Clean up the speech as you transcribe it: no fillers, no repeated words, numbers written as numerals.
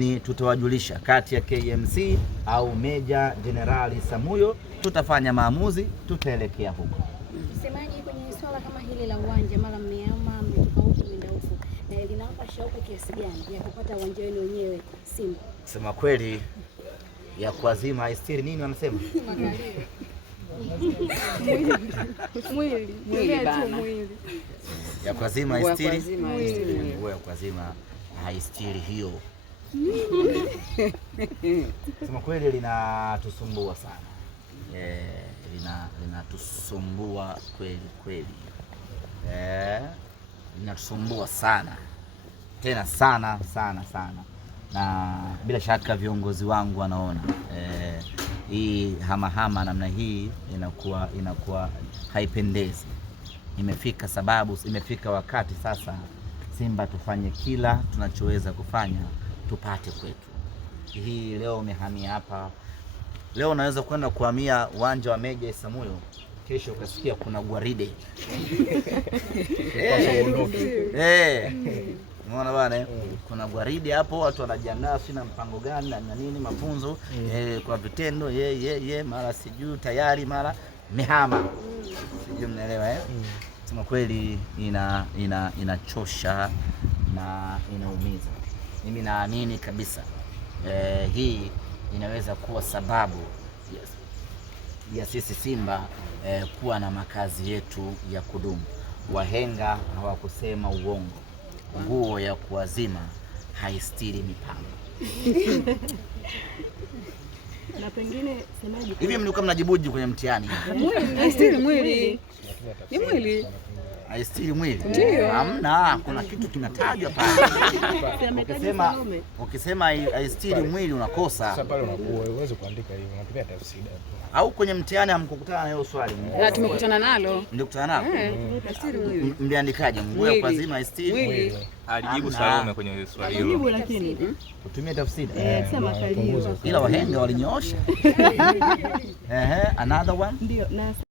Tutawajulisha kati ya KMC au Meja Jenerali Samuyo, tutafanya maamuzi, tutaelekea huko. Msemaji, kwenye swala kama hili la uwanja, mara mmehama mmetoka huko kwenda huko, na linawapa shauku kiasi gani ya kupata uwanja wenu wenyewe Simba? Sema kweli ya kuazima haistiri nini wanasema? Mwili. Ya kuazima haistiri? Nguo ya kuazima haistiri hiyo. Sema kweli linatusumbua sana. Linatusumbua kweli. Linatusumbua sana. Tena sana. Na bila shaka viongozi wangu wanaona hii hama namna hii inakuwa haipendezi. Imefika wakati sasa Simba tufanye kila tunachoweza kufanya tupate kwetu. Hii leo umehamia hapa, leo unaweza kwenda kuhamia uwanja wa Meja Samuyo, kesho ukasikia kuna gwaride. Unaona bwana, kuna gwaride hapo, watu wanajiandaa sina mpango gani na nini, mafunzo kwa vitendo mara sijui tayari mara mihama. Sijui mnaelewa Sema kweli inachosha na inaumiza. Mimi naamini kabisa hii inaweza kuwa sababu ya sisi Simba kuwa na makazi yetu ya kudumu. Wahenga hawakusema uongo. Nguo ya kuazima haistiri mipango. Na pengine semaji hivi mlikuwa mnajibuji kwenye mtihani? Haistiri mwili. Ni mwili. Haistiri mwili? Ndio. Hamna, kuna kitu kinatajwa pale. Ukisema haistiri mwili unakosa. Sasa pale uweze kuandika hivyo, unatumia tafsiri au kwenye mtihani hamkukutana na hiyo swali? Tumekutana nalo. Mlikutana nalo? Haistiri mwili. Mliandikaje? Nguo ya kuazima haistiri mwili? Alijibu Salome kwenye swali hilo. alijibu, lakini utumie tafsiri. sema kalio. Ila wahenga walinyoosha. Another one? Ndio na